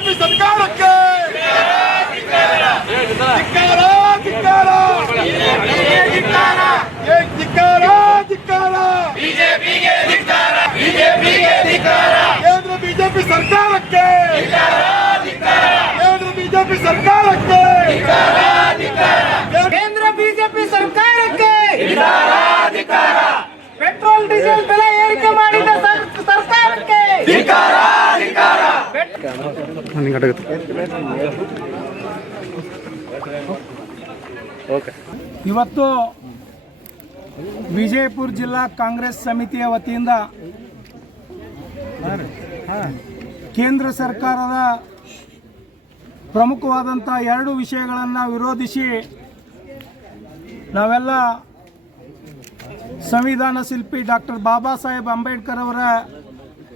BJP ಸರ್ಕಾರಕ್ಕೆ ಧಿಕ್ಕಾರ ಧಿಕ್ಕಾರ ಧಿಕ್ಕಾರ ಧಿಕ್ಕಾರ ಕೇಂದ್ರ ಬಿಜೆಪಿ ಸರ್ಕಾರಕ್ಕೆ ಕೇಂದ್ರ ಬಿಜೆಪಿ ಸರ್ಕಾರಕ್ಕೆ ಕೇಂದ್ರ ಬಿಜೆಪಿ ಸರ್ಕಾರಕ್ಕೆ ಪೆಟ್ರೋಲ್ ಡೀಸೆಲ್ ಬೆಲೆ ಏರಿಕೆ ಮಾಡಿದ ಸರ್- ಸರ್ಕಾರಕ್ಕೆ ಇವತ್ತು ವಿಜಯಪುರ ಜಿಲ್ಲಾ ಕಾಂಗ್ರೆಸ್ ಸಮಿತಿಯ ವತಿಯಿಂದ ಕೇಂದ್ರ ಸರ್ಕಾರದ ಪ್ರಮುಖವಾದಂಥ ಎರಡು ವಿಷಯಗಳನ್ನು ವಿರೋಧಿಸಿ ನಾವೆಲ್ಲ ಸಂವಿಧಾನ ಶಿಲ್ಪಿ ಡಾಕ್ಟರ್ ಬಾಬಾ ಸಾಹೇಬ್ ಅಂಬೇಡ್ಕರ್ ಅವರ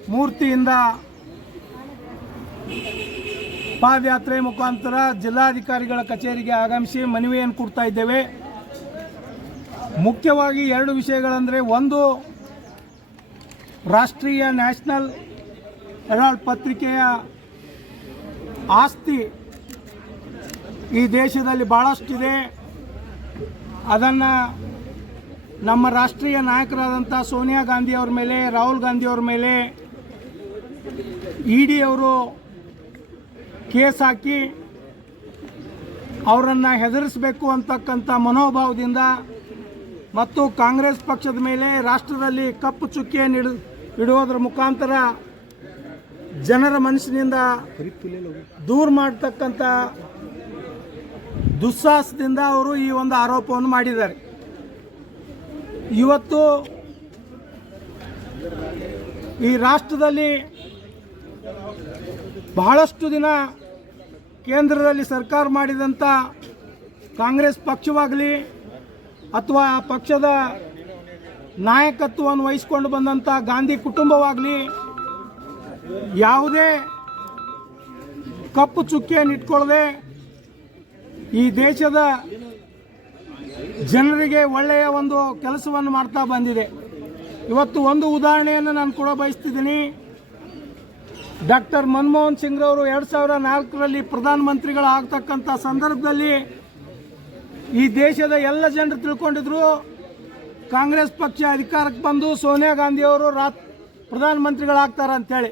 ಮೂರ್ತಿಯಿಂದ ಪಾದಯಾತ್ರೆ ಮುಖಾಂತರ ಜಿಲ್ಲಾಧಿಕಾರಿಗಳ ಕಚೇರಿಗೆ ಆಗಮಿಸಿ ಮನವಿಯನ್ನು ಕೊಡ್ತಾ ಇದ್ದೇವೆ. ಮುಖ್ಯವಾಗಿ ಎರಡು ವಿಷಯಗಳಂದರೆ, ಒಂದು ರಾಷ್ಟ್ರೀಯ ನ್ಯಾಷನಲ್ ಹೆರಾಲ್ಡ್ ಪತ್ರಿಕೆಯ ಆಸ್ತಿ ಈ ದೇಶದಲ್ಲಿ ಭಾಳಷ್ಟಿದೆ ಅದನ್ನು ನಮ್ಮ ರಾಷ್ಟ್ರೀಯ ನಾಯಕರಾದಂಥ ಸೋನಿಯಾ ಗಾಂಧಿಯವ್ರ ಮೇಲೆ, ರಾಹುಲ್ ಗಾಂಧಿಯವ್ರ ಮೇಲೆ, ಇ ಡಿ ಅವರು ಕೇಸ್ ಹಾಕಿ ಅವರನ್ನು ಹೆದರಿಸಬೇಕು ಅಂತಕ್ಕಂಥ ಮನೋಭಾವದಿಂದ ಮತ್ತು ಕಾಂಗ್ರೆಸ್ ಪಕ್ಷದ ಮೇಲೆ ರಾಷ್ಟ್ರದಲ್ಲಿ ಕಪ್ಪು ಚುಕ್ಕಿಯನ್ನು ಇಡ, ಇಡುವುದರ ಮುಖಾಂತರ ಜನರ ಮನಸ್ಸಿನಿಂದ ದೂರ ಮಾಡತಕ್ಕಂಥ ದುಸ್ಸಾಹಸದಿಂದ ಅವರು ಈ ಒಂದು ಆರೋಪವನ್ನು ಮಾಡಿದ್ದಾರೆ. ಇವತ್ತು ಈ ರಾಷ್ಟ್ರದಲ್ಲಿ ಬಹಳಷ್ಟು ದಿನ ಕೇಂದ್ರದಲ್ಲಿ ಸರ್ಕಾರ ಮಾಡಿದಂಥ ಕಾಂಗ್ರೆಸ್ ಪಕ್ಷವಾಗಲಿ ಅಥವಾ ಆ ಪಕ್ಷದ ನಾಯಕತ್ವವನ್ನು ವಹಿಸಿಕೊಂಡು ಬಂದಂಥ ಗಾಂಧಿ ಕುಟುಂಬವಾಗಲಿ ಯಾವುದೇ ಕಪ್ಪು ಚುಕ್ಕಿಯನ್ನು ಇಟ್ಕೊಳ್ಳದೆ ಈ ದೇಶದ ಜನರಿಗೆ ಒಳ್ಳೆಯ ಒಂದು ಕೆಲಸವನ್ನು ಮಾಡ್ತಾ ಬಂದಿದೆ. ಇವತ್ತು ಒಂದು ಉದಾಹರಣೆಯನ್ನು ನಾನು ಕೂಡ ಬಯಸ್ತಿದ್ದೀನಿ. ಡಾಕ್ಟರ್ ಮನಮೋಹನ್ ಸಿಂಗ್ರವರು ಎರಡು ಸಾವಿರ ನಾಲ್ಕರಲ್ಲಿ ಪ್ರಧಾನಮಂತ್ರಿಗಳಾಗ್ತಕ್ಕಂಥ ಸಂದರ್ಭದಲ್ಲಿ ಈ ದೇಶದ ಎಲ್ಲ ಜನರು ತಿಳ್ಕೊಂಡಿದ್ರು. ಕಾಂಗ್ರೆಸ್ ಪಕ್ಷ ಅಧಿಕಾರಕ್ಕೆ ಬಂದು ಸೋನಿಯಾ ಗಾಂಧಿಯವರು ರಾತ್ ಅಂತೇಳಿ.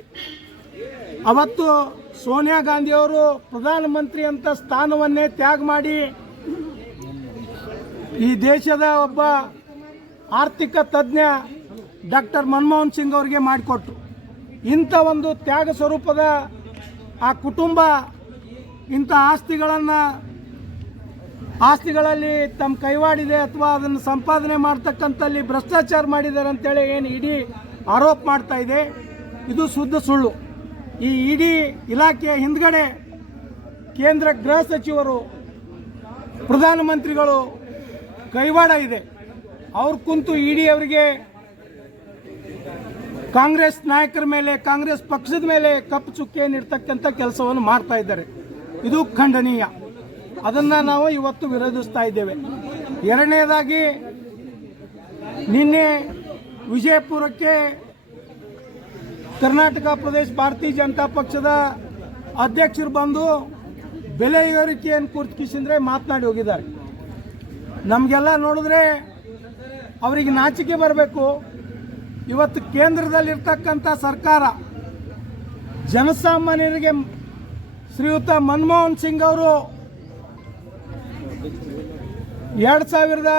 ಅವತ್ತು ಸೋನಿಯಾ ಗಾಂಧಿಯವರು ಪ್ರಧಾನಮಂತ್ರಿ ಅಂತ ಸ್ಥಾನವನ್ನೇ ತ್ಯಾಗ ಮಾಡಿ ಈ ದೇಶದ ಒಬ್ಬ ಆರ್ಥಿಕ ತಜ್ಞ ಡಾಕ್ಟರ್ ಮನಮೋಹನ್ ಸಿಂಗ್ ಅವರಿಗೆ ಮಾಡಿಕೊಟ್ರು. ಇಂಥ ಒಂದು ತ್ಯಾಗ ಸ್ವರೂಪದ ಆ ಕುಟುಂಬ, ಇಂಥ ಆಸ್ತಿಗಳನ್ನು, ಆಸ್ತಿಗಳಲ್ಲಿ ತಮ್ಮ ಕೈವಾಡಿದೆ ಅಥವಾ ಅದನ್ನು ಸಂಪಾದನೆ ಮಾಡ್ತಕ್ಕಂಥಲ್ಲಿ ಭ್ರಷ್ಟಾಚಾರ ಮಾಡಿದ್ದಾರೆ ಅಂತೇಳಿ ಏನು ಇಡೀ ಆರೋಪ ಮಾಡ್ತಾ ಇದೆ. ಇದು ಶುದ್ಧ ಸುಳ್ಳು. ಈ ಇಡೀ ಇಲಾಖೆಯ ಹಿಂದ್ಗಡೆ ಕೇಂದ್ರ ಗೃಹ ಸಚಿವರು, ಪ್ರಧಾನಮಂತ್ರಿಗಳು ಕೈವಾಡ ಇದೆ. ಅವ್ರು ಕುಂತು ಇಡಿ ಅವರಿಗೆ ಕಾಂಗ್ರೆಸ್ ನಾಯಕರ ಮೇಲೆ, ಕಾಂಗ್ರೆಸ್ ಪಕ್ಷದ ಮೇಲೆ ಕಪ್ಪು ಚುಕ್ಕಿಯನ್ನು ಇರ್ತಕ್ಕಂಥ ಕೆಲಸವನ್ನು ಮಾಡ್ತಾ ಇದ್ದಾರೆ. ಇದು ಖಂಡನೀಯ. ಅದನ್ನು ನಾವು ಇವತ್ತು ವಿರೋಧಿಸ್ತಾ ಇದ್ದೇವೆ. ಎರಡನೇದಾಗಿ, ನಿನ್ನೆ ವಿಜಯಪುರಕ್ಕೆ ಕರ್ನಾಟಕ ಪ್ರದೇಶ ಭಾರತೀಯ ಜನತಾ ಪಕ್ಷದ ಅಧ್ಯಕ್ಷರು ಬಂದು ಬೆಲೆ ಏರಿಕೆಯನ್ನು ಕುರ್ತಿಸಿದ್ರೆ ಮಾತನಾಡಿ ಹೋಗಿದ್ದಾರೆ. ನಮಗೆಲ್ಲ ನೋಡಿದ್ರೆ ಅವರಿಗೆ ನಾಚಿಕೆ ಬರಬೇಕು. ಇವತ್ತು ಕೇಂದ್ರದಲ್ಲಿರ್ತಕ್ಕಂಥ ಸರ್ಕಾರ ಜನಸಾಮಾನ್ಯರಿಗೆ ಶ್ರೀಯುತ ಮನಮೋಹನ್ ಸಿಂಗ್ ಅವರು ಎರಡು ಸಾವಿರದ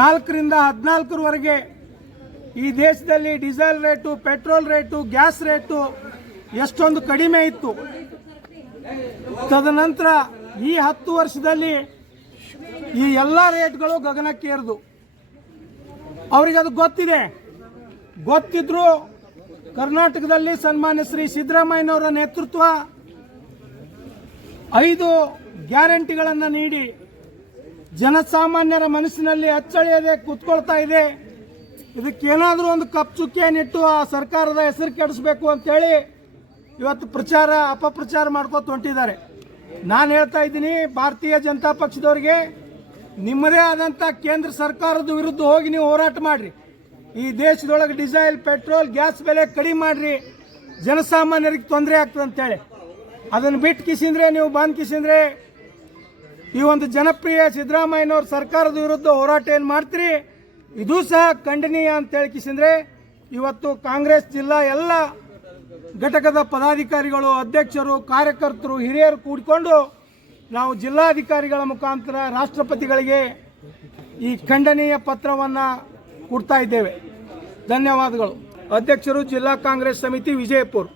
ನಾಲ್ಕರಿಂದ ಹದಿನಾಲ್ಕರವರೆಗೆ ಈ ದೇಶದಲ್ಲಿ diesel rate, petrol rate, gas rate ಎಷ್ಟೊಂದು ಕಡಿಮೆ ಇತ್ತು. ತದನಂತರ ಈ ಹತ್ತು ವರ್ಷದಲ್ಲಿ ಈ ಎಲ್ಲ ರೇಟ್ಗಳು ಗಗನಕ್ಕೇರಿದು. ಅವರಿಗೆ ಅದು ಗೊತ್ತಿದೆ. ಗೊತ್ತಿದ್ರು ಕರ್ನಾಟಕದಲ್ಲಿ ಸನ್ಮಾನ್ಯ ಶ್ರೀ ಸಿದ್ದರಾಮಯ್ಯನವರ ನೇತೃತ್ವ ಐದು ಗ್ಯಾರಂಟಿಗಳನ್ನು ನೀಡಿ ಜನಸಾಮಾನ್ಯರ ಮನಸ್ಸಿನಲ್ಲಿ ಅಚ್ಚಳಿಯದೆ ಕೂತ್ಕೊಳ್ತಾ ಇದೆ. ಇದಕ್ಕೇನಾದರೂ ಒಂದು ಕಪ್ ಚುಕ್ಕಿಯನ್ನಿಟ್ಟು ಆ ಸರ್ಕಾರದ ಹೆಸರು ಕೆಡಿಸ್ಬೇಕು ಅಂತೇಳಿ ಇವತ್ತು ಪ್ರಚಾರ, ಅಪಪ್ರಚಾರ ಮಾಡ್ಕೊತ ಹೊಂಟಿದ್ದಾರೆ. ನಾನು ಹೇಳ್ತಾ ಇದ್ದೀನಿ, ಭಾರತೀಯ ಜನತಾ ಪಕ್ಷದವರಿಗೆ ನಿಮ್ಮದೇ ಆದಂಥ ಕೇಂದ್ರ ಸರ್ಕಾರದ ವಿರುದ್ಧ ಹೋಗಿ ನೀವು ಹೋರಾಟ ಮಾಡಿರಿ. ಈ ದೇಶದೊಳಗೆ ಡೀಸೆಲ್, ಪೆಟ್ರೋಲ್, ಗ್ಯಾಸ್ ಬೆಲೆ ಕಡಿಮೆ ಮಾಡಿರಿ. ಜನಸಾಮಾನ್ಯರಿಗೆ ತೊಂದರೆ ಆಗ್ತದೆ ಅಂತೇಳಿ. ಅದನ್ನು ಬಿಟ್ಟು ಕಿಸಿಂದ್ರೆ ನೀವು ಬಾಂದ್ ಕಿಸಿಂದ್ರೆ ಈ ಒಂದು ಜನಪ್ರಿಯ ಸಿದ್ದರಾಮಯ್ಯನವ್ರ ಸರ್ಕಾರದ ವಿರುದ್ಧ ಹೋರಾಟ ಏನು ಮಾಡ್ತೀರಿ? ಇದು ಸಹ ಖಂಡನೀಯ ಅಂತೇಳಿ ಕಿಸಿಂದ್ರೆ ಇವತ್ತು ಕಾಂಗ್ರೆಸ್ ಜಿಲ್ಲಾ ಎಲ್ಲ ಘಟಕದ ಪದಾಧಿಕಾರಿಗಳು, ಅಧ್ಯಕ್ಷರು, ಕಾರ್ಯಕರ್ತರು, ಹಿರಿಯರು ಕೂಡಿಕೊಂಡು ನಾವು ಜಿಲ್ಲಾಧಿಕಾರಿಗಳ ಮುಖಾಂತರ ರಾಷ್ಟ್ರಪತಿಗಳಿಗೆ ಈ ಖಂಡನೀಯ ಪತ್ರವನ್ನು ಕೊಡ್ತಾ ಇದ್ದೇವೆ. ಧನ್ಯವಾದಗಳು. ಅಧ್ಯಕ್ಷರು ಜಿಲ್ಲಾ ಕಾಂಗ್ರೆಸ್ ಸಮಿತಿ ವಿಜಯಪುರ.